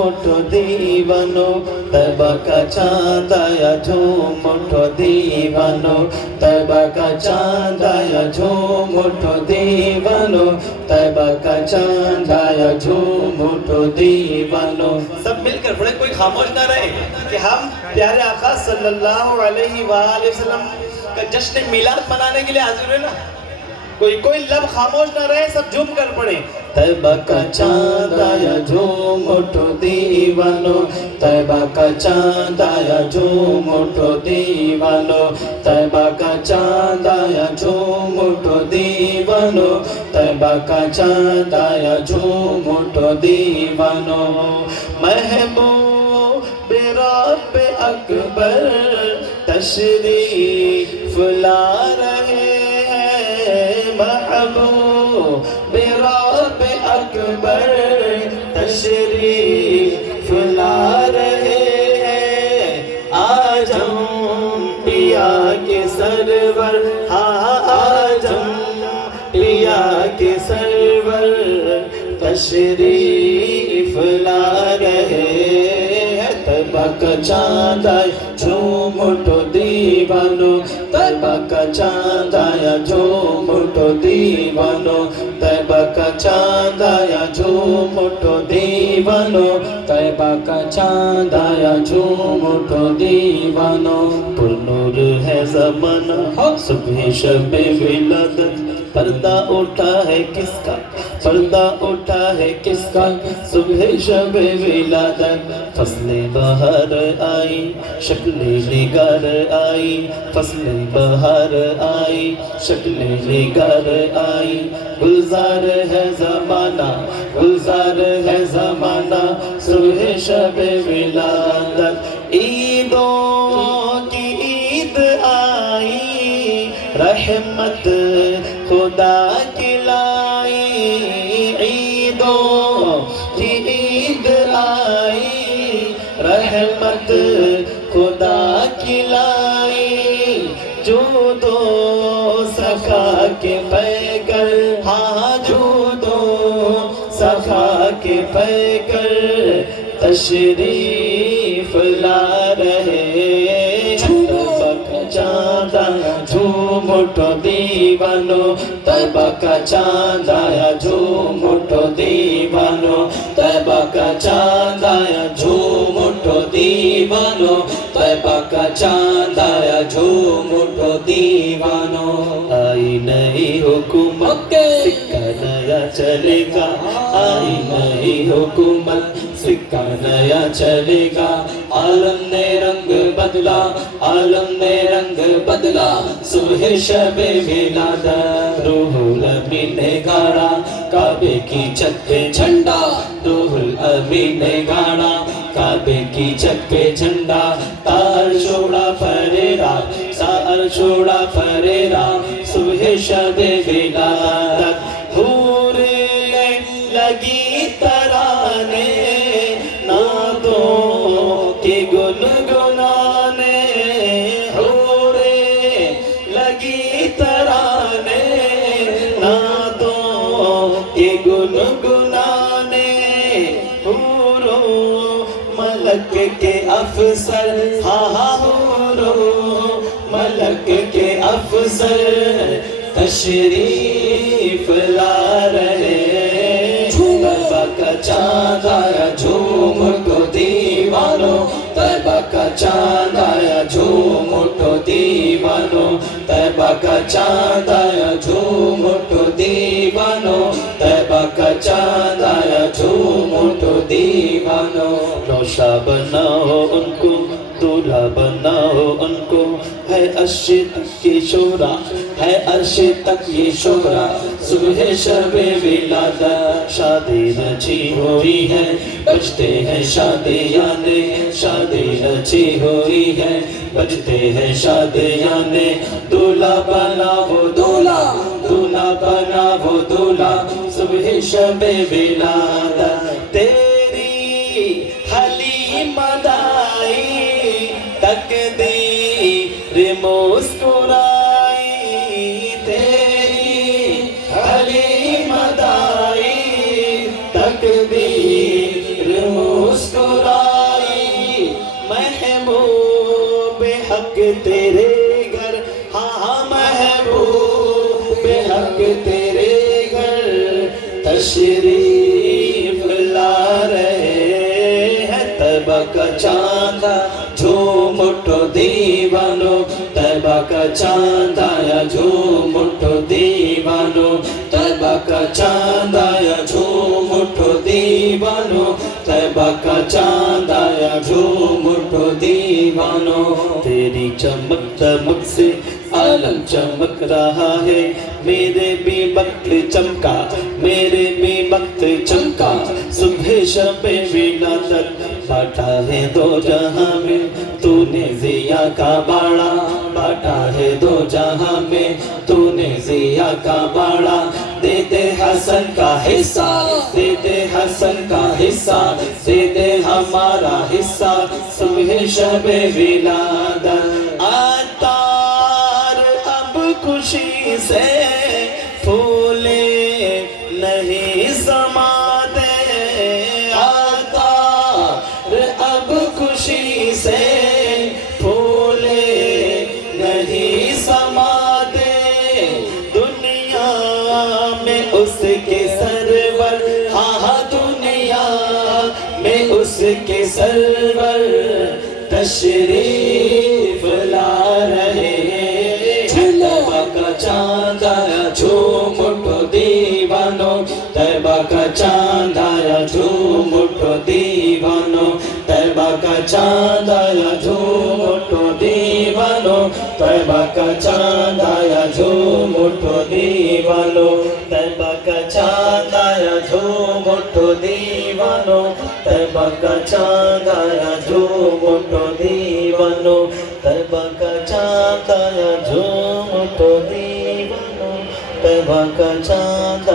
उठो दीवानो, तैबा का चांद आया झूम उठो दीवानो, तैबा का चांद आया झूम उठो दीवानो, तैबा का चांद आया झूम उठो दीवानो। सब मिलकर पढ़े, कोई खामोश ना रहे कि हम प्यारे आका सल्लल्लाहु अलैहि वसल्लम का जश्न मिलाद मनाने के लिए हाजिर है ना। कोई लब खामोश ना रहे, सब झूम कर पड़े। तैबा का चांद आया झूम उठो दीवानो, तैबा का चांद आया झूम उठो दीवानो, तैबा का चांद आया झूम उठो दीवानो, तैबा का चांद आया झूम उठो दीवानो। महबूब रब अकबर तशरीफ ला रहे, महबूब रब अकबर तशरीफ ला रहे हैं। आज हम पिया के सरवर, हाँ आज हम पिया के सरवर तशरीफ ला रहे हैं। तैबा का चांद आया झूम उठो दीवानो, तैबा का चांद आया झूम उठो दीवानो, तैबा का चांद आया झूम उठो दीवानो, तैबा का चांद आया झूम उठो दीवानो। पुरनूर है ज़माना सुबह शब विलादत, पर्दा उठा है किसका, पर्दा उठा है किसका, सुबह शब विलादत। फसले बहार आई शक्ले निगार आई, फसले बहार आई शक्ले निगार आई। गुलजार है ज़माना, गुलजार है ज़माना, सुबह शब विलादत। ईदों की ईद आई, रहमत खुदा की लाई। ईदों की ईद आई, रहमत खुदा की लाई। जो दो सखा के पैकर, हाँ जो दो सखा के पैकर तशरीफ ला रहे। चांद आया झूम उठो दीवानो, तैबा का चांद आया झूम उठो दीवानो, तैबा का चांद आया झूम उठो दीवानो, तैबा का चांद आया झूम उठो दीवानो। आई नई हुकूमत सिक्का नया चलेगा, आई नई हुकूमत सिक्का नया चलेगा। आलम ने रंग बदला, आलम ने रंग बदला, सुबह शबे विलादत। रूहुल अमीन ने गाड़ा काबे की छत पे झंडा, रूहुल अमीन ने गाड़ा काबे की छत पे झंडा। तार छोड़ा फरेरा, तार छोड़ा फरेरा, सुबह शबे विलादत। हूरे लगी तराने नादों के गुनगुनाने, हूरे लगी तराने नादों के गुनगुनाने। हूरो मलक के अफसर, हाँ हाँ हूरो मलक के अफसर तशरीफ ला रहे। तैबा का चांद आया झूम उठो दीवानो, तैबा का चांद आया झूम उठो दीवानो, तैबा का चांद आया झूम उठो दीवानो, तैबा का चांद आया झूम उठो दीवानो। नौशा बनाओ उनको, दूल्हा बनाओ उनको, है अर्श तक की शोरा, है अर्श तक ये शोरा। सुबह शबे विलादत शादी रची हुई है, बजते हैं शादियाने, शादी रची हुई है, बजते हैं शादियाने। दूल्हा बना वो दूल्हा, दूल्हा बना वो दूल्हा, सुबह शबे विलादत। तेरी हलीमा दाई तकदीर मुस्कुराई, तेरी हलीमा दाई तकदीर मुस्कुराई। तेरे घर, हाँ महबूब हक तेरे घर तशरीफ ला रहे हैं। तैबा का चांद झूम उठो दीवानो, तैबा का चांद आया झूम उठो दीवानो, तैबा का चांद आया झूम उठो दीवानो, तैबा का चांद आया झूम उठो दीवानो। तेरी चमक दमक से आलम चमक रहा है, मेरे भी वक्त चमका, मेरे भी वक्त चमका। सुबह शब विलादत बांटा है दो जहां में, तूने जिया का बाड़ा बांटा है दो जहां में, तूने जिया का बाड़ा। दे दे हसन का हिस्सा, दे दे हसन का हिस्सा, दे दे हमारा हिस्सा। सुबह शब विलादत आतार अब खुशी से फूले नहीं समाते, आतार अब खुशी से फूले नहीं समाते। दुनिया में उसके सरवर, हाँ हाँ दुनिया में उसके सरवर तशरीफ ला रहे हैं। तैबा का चांद आया झूम उठो दीवानो, तैबा का चांद आया झूम उठो दीवानो, तैबा का चांद आया झूम उठो दीवानो, तैबा का चांद आया झूम उठो दीवानो, तैबा का चांद आया झूम उठो दीवानो, तैबा का चांद आया झूम उठो दीवानो, तैबा का चांद आया झूम उठो दीवानो, तैबा का चांद